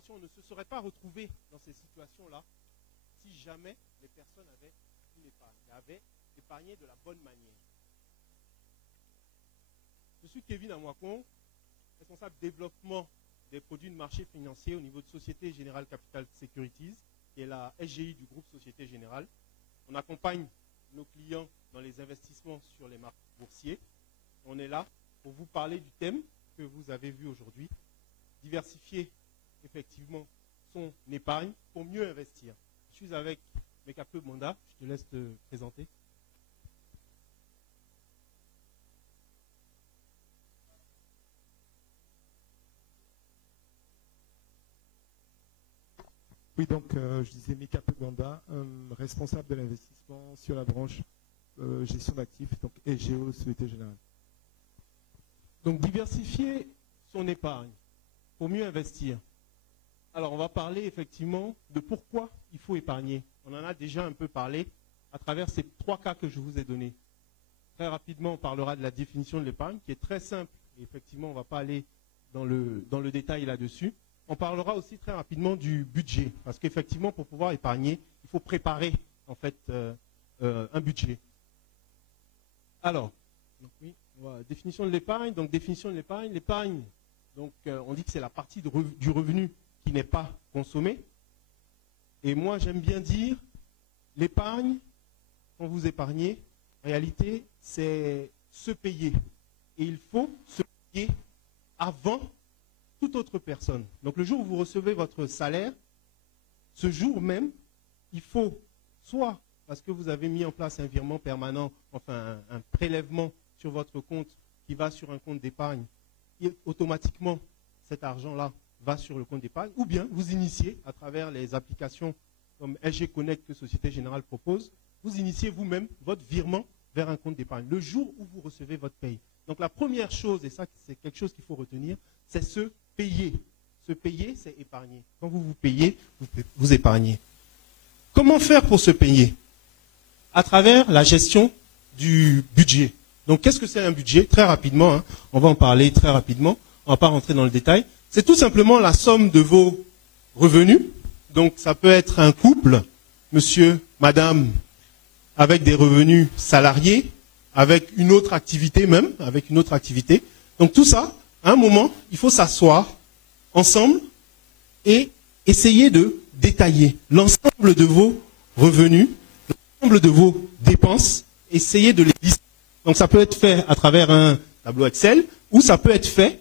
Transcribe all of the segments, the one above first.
situations, on ne se serait pas retrouvé dans ces situations-là si jamais les personnes avaient une épargne, avaient épargné de la bonne manière. Je suis Kevin Amwakon, responsable développement des produits de marché financiers au niveau de Société Générale Capital Securities, qui est la SGI du groupe Société Générale. On accompagne nos clients dans les investissements sur les marchés boursiers. On est là pour vous parler du thème que vous avez vu aujourd'hui, diversifier effectivement son épargne pour mieux investir. Je suis avec Mekape Banda, je te laisse te présenter. Oui, donc je disais Mekape Banda, responsable de l'investissement sur la branche gestion d'actifs, donc SGO, Société Générale. Donc diversifier son épargne pour mieux investir. Alors on va parler effectivement de pourquoi il faut épargner. On en a déjà un peu parlé à travers ces 3 cas que je vous ai donnés. Très rapidement, on parlera de la définition de l'épargne qui est très simple. Et effectivement, on ne va pas aller dans le détail là-dessus. On parlera aussi très rapidement du budget. Parce qu'effectivement, pour pouvoir épargner, il faut préparer en fait un budget. Alors, donc, oui, définition de l'épargne. Donc définition de l'épargne. L'épargne, donc on dit que c'est la partie du revenu qui n'est pas consommée. Et moi, j'aime bien dire, l'épargne, quand vous épargnez, en réalité, c'est se payer. Et il faut se payer avant toute autre personne. Donc le jour où vous recevez votre salaire, ce jour même, il faut soit parce que vous avez mis en place un virement permanent, enfin un prélèvement sur votre compte qui va sur un compte d'épargne, et automatiquement cet argent-là va sur le compte d'épargne, ou bien vous initiez à travers les applications comme SG Connect que Société Générale propose, vous initiez vous-même votre virement vers un compte d'épargne, le jour où vous recevez votre paye. Donc la première chose, et ça c'est quelque chose qu'il faut retenir, c'est se payer. Se payer, c'est épargner. Quand vous vous payez, vous épargnez. Comment faire pour se payer? À travers la gestion du budget. Donc qu'est-ce que c'est un budget? Très rapidement, hein, on va en parler très rapidement, on ne va pas rentrer dans le détail. C'est tout simplement la somme de vos revenus. Donc ça peut être un couple, monsieur, madame, avec des revenus salariés, avec une autre activité même, avec une autre activité. Donc tout ça, à un moment, il faut s'asseoir ensemble et essayer de détailler l'ensemble de vos revenus, l'ensemble de vos dépenses, essayer de les lister. Donc ça peut être fait à travers un tableau Excel ou ça peut être fait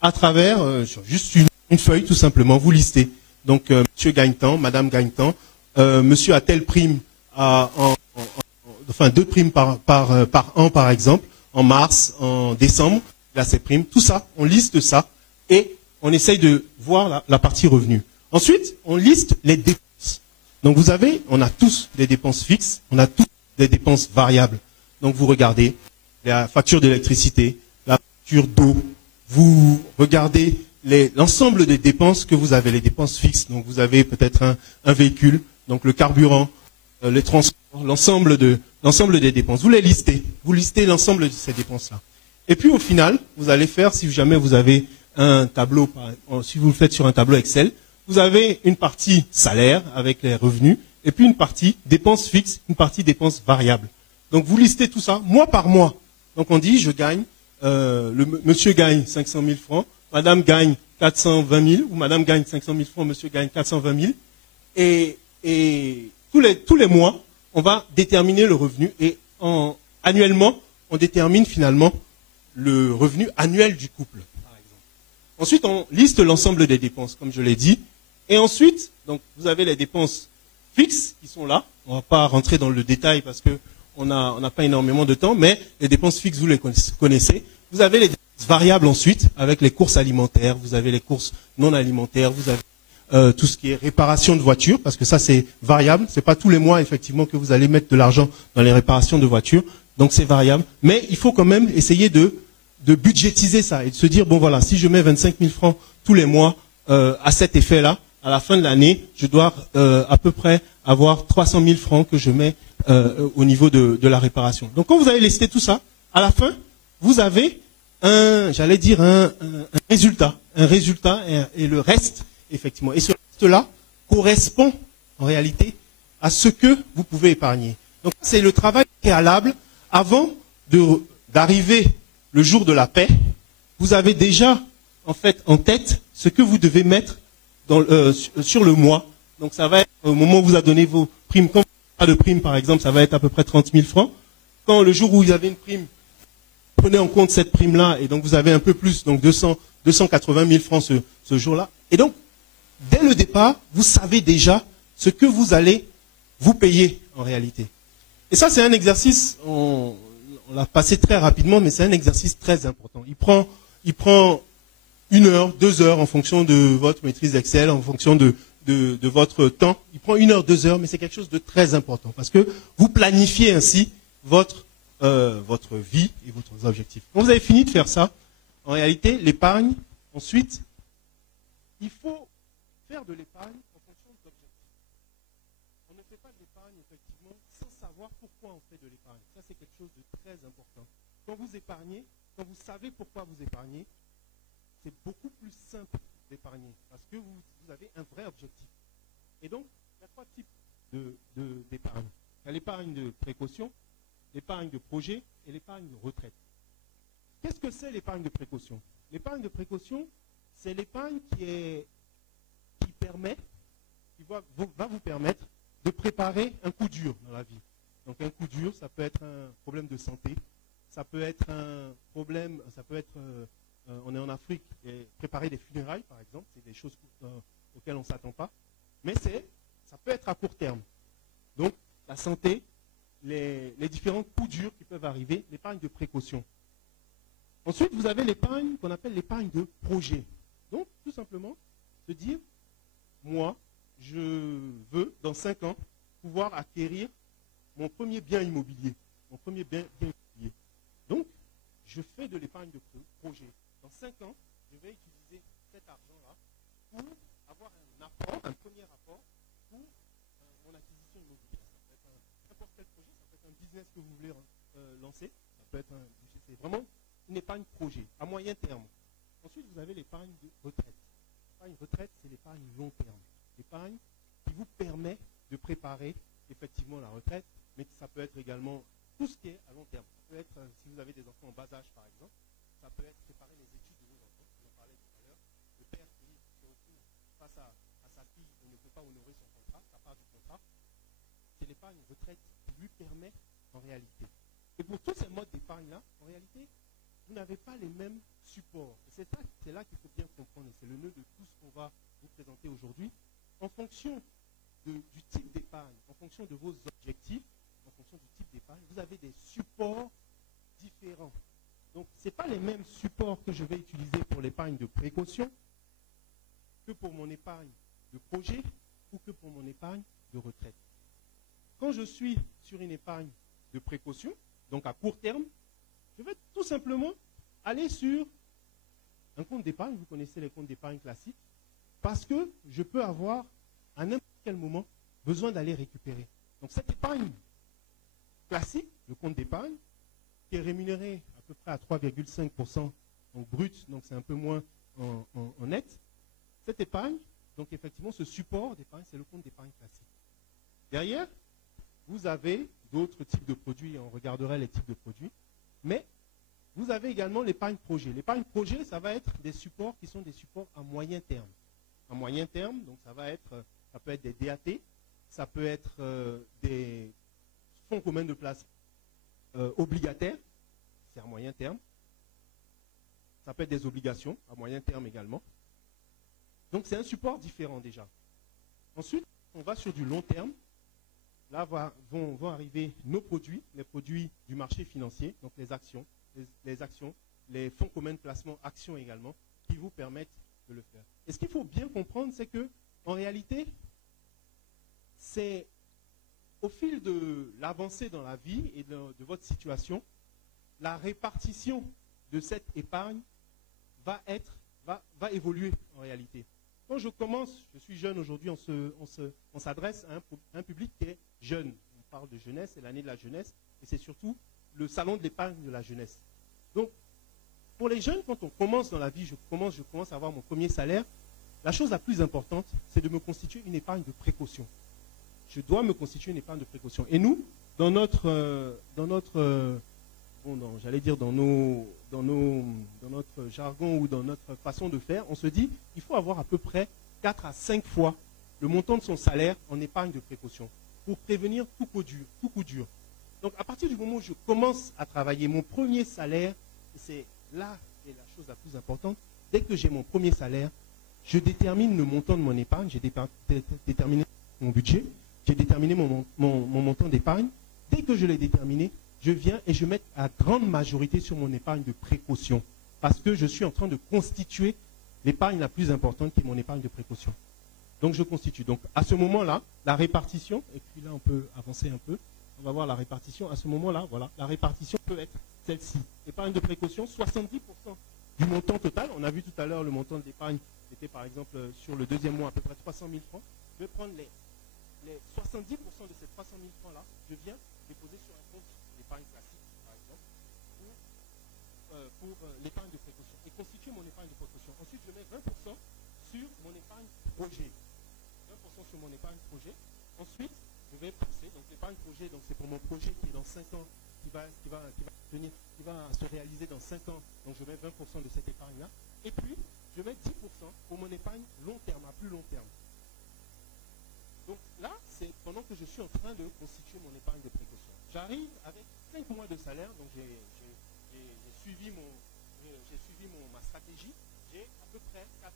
à travers juste une feuille tout simplement, vous listez. Donc monsieur gagne tant, madame gagne tant, monsieur a telle prime, enfin 2 primes par an par exemple, en mars, en décembre, il a ses primes, tout ça, on liste ça et on essaye de voir la partie revenu. Ensuite, on liste les dépenses. Donc on a tous des dépenses fixes, on a tous des dépenses variables. Donc vous regardez la facture d'électricité, la facture d'eau, vous regardez l'ensemble des dépenses que vous avez, les dépenses fixes. Donc vous avez peut-être un véhicule, donc le carburant, les transports, l'ensemble des dépenses. Vous les listez, vous listez l'ensemble de ces dépenses-là. Et puis au final, vous allez faire, si jamais vous avez un tableau, si vous le faites sur un tableau Excel, vous avez une partie salaire avec les revenus, et puis une partie dépenses fixes, une partie dépenses variables. Donc vous listez tout ça, mois par mois. Donc on dit, je gagne, monsieur gagne 500 000 francs, madame gagne 420 000, ou madame gagne 500 000 francs, monsieur gagne 420 000. Et tous les mois, on va déterminer le revenu, et annuellement, on détermine finalement le revenu annuel du couple, par exemple. Ensuite, on liste l'ensemble des dépenses, comme je l'ai dit. Et ensuite, donc, vous avez les dépenses fixes qui sont là. On ne va pas rentrer dans le détail parce qu'on n'a pas énormément de temps, mais les dépenses fixes, vous les connaissez. Vous avez les dépenses variables ensuite, avec les courses alimentaires, vous avez les courses non alimentaires, vous avez tout ce qui est réparation de voitures, parce que ça c'est variable. C'est pas tous les mois effectivement que vous allez mettre de l'argent dans les réparations de voitures. Donc c'est variable. Mais il faut quand même essayer de budgétiser ça et de se dire, bon voilà, si je mets 25 000 francs tous les mois à cet effet-là, à la fin de l'année, je dois à peu près avoir 300 000 francs que je mets au niveau de la réparation. Donc quand vous avez listé tout ça, à la fin, vous avez un résultat. Et le reste effectivement. Et ce reste-là correspond en réalité à ce que vous pouvez épargner. Donc c'est le travail préalable avant d'arriver le jour de la paix. Vous avez déjà en fait en tête ce que vous devez mettre sur le mois. Donc ça va être au moment où vous avez donné vos primes. Quand vous n'avez pas de prime par exemple, ça va être à peu près 30 000 francs. Quand le jour où vous avez une prime, prenez en compte cette prime-là et donc vous avez un peu plus, donc 280 000 francs ce jour-là. Et donc, dès le départ, vous savez déjà ce que vous allez vous payer en réalité. Et ça, c'est un exercice, on l'a passé très rapidement, mais c'est un exercice très important. Il prend 1 heure, 2 heures en fonction de votre maîtrise d'Excel, en fonction de votre temps. Il prend 1 heure, 2 heures, mais c'est quelque chose de très important parce que vous planifiez ainsi votre vie et votre objectif. Quand vous avez fini de faire ça, en réalité, l'épargne, ensuite, il faut faire de l'épargne en fonction d'objectifs. On ne fait pas de l'épargne, effectivement, sans savoir pourquoi on fait de l'épargne. Ça, c'est quelque chose de très important. Quand vous épargnez, quand vous savez pourquoi vous épargnez, c'est beaucoup plus simple d'épargner parce que vous avez un vrai objectif. Et donc, il y a 3 types d'épargne. Il y a l'épargne de précaution, l'épargne de projet et l'épargne de retraite. Qu'est-ce que c'est l'épargne de précaution? L'épargne de précaution, c'est l'épargne qui va vous permettre de préparer un coup dur dans la vie. Donc un coup dur, ça peut être un problème de santé, ça peut être un problème, ça peut être, on est en Afrique, et préparer des funérailles par exemple, c'est des choses auxquelles on ne s'attend pas, mais ça peut être à court terme. Donc la santé, les différents coups durs qui peuvent arriver, l'épargne de précaution. Ensuite, vous avez l'épargne qu'on appelle l'épargne de projet. Donc, tout simplement, se dire, moi, je veux, dans 5 ans, pouvoir acquérir mon premier bien immobilier. Donc, je fais de l'épargne de projet. Dans 5 ans, je vais utiliser cet argent-là pour avoir un apport, un premier apport pour mon acquisition immobilière. Ça peut être n'importe quel projet, ça peut être un business que vous voulez lancer, ça peut être c'est vraiment une épargne projet, à moyen terme. Ensuite, vous avez l'épargne de retraite. L'épargne retraite, c'est l'épargne long terme. L'épargne qui vous permet de préparer effectivement la retraite, mais ça peut être également tout ce qui est à long terme. Ça peut être, si vous avez des enfants en bas âge par exemple, ça peut être préparer les études de vos enfants. On en parlait tout à l'heure. Le père qui se retrouve face à sa fille et ne peut pas honorer son contrat, sa part du contrat. C'est l'épargne retraite qui lui permet en réalité. Et pour tous ces modes d'épargne-là, en réalité, vous n'avez pas les mêmes supports. C'est là qu'il faut bien comprendre, et c'est le nœud de tout ce qu'on va vous présenter aujourd'hui. En fonction du type d'épargne, en fonction de vos objectifs, en fonction du type d'épargne, vous avez des supports différents. Donc, ce n'est pas les mêmes supports que je vais utiliser pour l'épargne de précaution que pour mon épargne de projet ou que pour mon épargne de retraite. Quand je suis sur une épargne de précaution, donc à court terme, je vais tout simplement aller sur un compte d'épargne. Vous connaissez les comptes d'épargne classiques, parce que je peux avoir à n'importe quel moment besoin d'aller récupérer. Donc cette épargne classique, le compte d'épargne, qui est rémunéré à peu près à 3,5% en brut, donc c'est un peu moins en net. Cette épargne, donc effectivement ce support d'épargne, c'est le compte d'épargne classique. Derrière, vous avez d'autres types de produits, on regarderait les types de produits, mais vous avez également l'épargne projet. L'épargne projet, ça va être des supports qui sont des supports à moyen terme. À moyen terme, donc ça peut être des DAT, ça peut être des fonds communs de placement obligataires, c'est à moyen terme. Ça peut être des obligations à moyen terme également. Donc c'est un support différent déjà. Ensuite, on va sur du long terme. Là vont arriver nos produits, les produits du marché financier, donc les actions, les fonds communs de placement actions également, qui vous permettent de le faire. Et ce qu'il faut bien comprendre, c'est que en réalité, c'est au fil de l'avancée dans la vie et de votre situation, la répartition de cette épargne va évoluer en réalité. Quand je commence, je suis jeune aujourd'hui, on s'adresse à un public qui est jeune. On parle de jeunesse, c'est l'année de la jeunesse, et c'est surtout le salon de l'épargne de la jeunesse. Donc, pour les jeunes, quand on commence dans la vie, je commence à avoir mon premier salaire, la chose la plus importante, c'est de me constituer une épargne de précaution. Je dois me constituer une épargne de précaution. Et nous, dans notre jargon ou dans notre façon de faire, on se dit qu'il faut avoir à peu près 4 à 5 fois le montant de son salaire en épargne de précaution pour prévenir tout coup dur. Donc, à partir du moment où je commence à travailler mon premier salaire, c'est là est la chose la plus importante. Dès que j'ai mon premier salaire, je détermine le montant de mon épargne, j'ai déterminé mon budget, j'ai déterminé mon montant d'épargne. Dès que je l'ai déterminé, je viens et je mets à grande majorité sur mon épargne de précaution parce que je suis en train de constituer l'épargne la plus importante qui est mon épargne de précaution. Donc, je constitue. Donc, à ce moment-là, la répartition, et puis là, on peut avancer un peu, on va voir la répartition. À ce moment-là, voilà, la répartition peut être celle-ci. Épargne de précaution, 70% du montant total. On a vu tout à l'heure le montant de l'épargne était, par exemple, sur le deuxième mois, à peu près 300 000 francs. Je vais prendre les 70% de ces 300 000 francs-là, je viens déposer sur un compte d'épargne classique, par exemple, pour l'épargne de précaution et constituer mon épargne de précaution. Ensuite, je mets 20% sur mon épargne projet. 20% sur mon épargne projet. Ensuite, je vais passer, donc l'épargne projet, donc c'est pour mon projet qui est dans 5 ans, qui va se réaliser dans 5 ans. Donc je mets 20% de cette épargne-là. Et puis, je mets 10% pour mon épargne long terme, à plus long terme. Donc là, c'est pendant que je suis en train de constituer mon épargne de précaution. J'arrive avec 5 mois de salaire, donc j'ai suivi ma stratégie. J'ai à peu près 4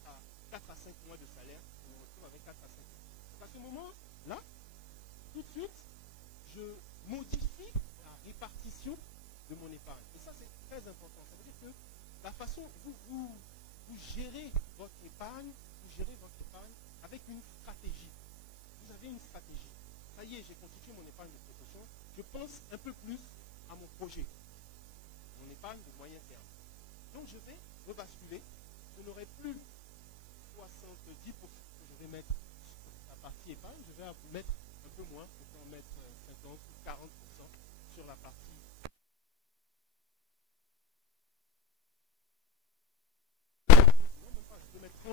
à 5 mois de salaire. Je me retrouve avec 4 à 5 mois. Donc à ce moment-là, tout de suite, je modifie la répartition de mon épargne. Et ça, c'est très important. Ça veut dire que la façon dont vous gérez votre épargne, avec une stratégie. Vous avez une stratégie. Ça y est, j'ai constitué mon épargne de précaution. Je pense un peu plus à mon projet, mon épargne de moyen terme. Donc, je vais rebasculer. Je n'aurai plus 70% que je vais mettre sur la partie épargne. Je vais mettre un peu moins. Je peux en mettre 50 ou 40% sur la partie. Non, même pas. Je vais mettre 30%.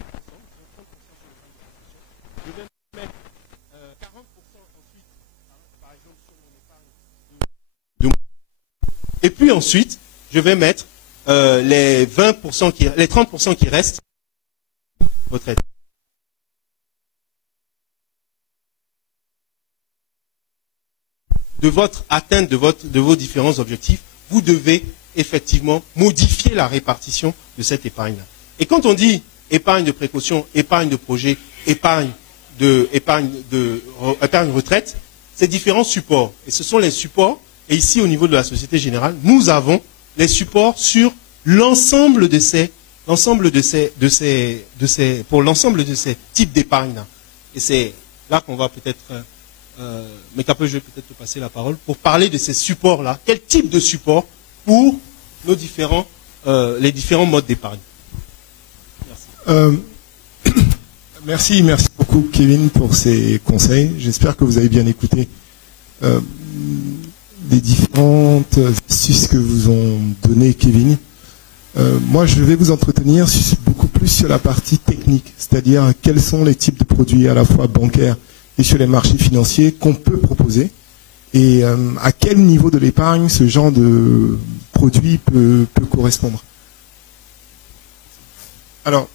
Je vais mettre 40% ensuite, par exemple, sur mon épargne de mois. Et puis ensuite, je vais mettre les 30% qui restent retraite. De votre atteinte de vos différents objectifs, vous devez effectivement modifier la répartition de cette épargne-là. Et quand on dit épargne de précaution, épargne de projet, épargne retraite, c'est différents supports. Et ce sont les supports, et ici au niveau de la Société Générale, nous avons les supports sur l'ensemble de ces types d'épargne-là. Et c'est là qu'on va peut-être, mais qu'après je vais peut-être te passer la parole, pour parler de ces supports-là. Quel type de support pour les différents modes d'épargne. Merci. Merci beaucoup Kevin pour ces conseils. J'espère que vous avez bien écouté les différentes astuces que vous ont données Kevin. Moi, je vais vous entretenir beaucoup plus sur la partie technique, c'est-à-dire quels sont les types de produits à la fois bancaires et sur les marchés financiers qu'on peut proposer et à quel niveau de l'épargne ce genre de produit peut correspondre. Alors,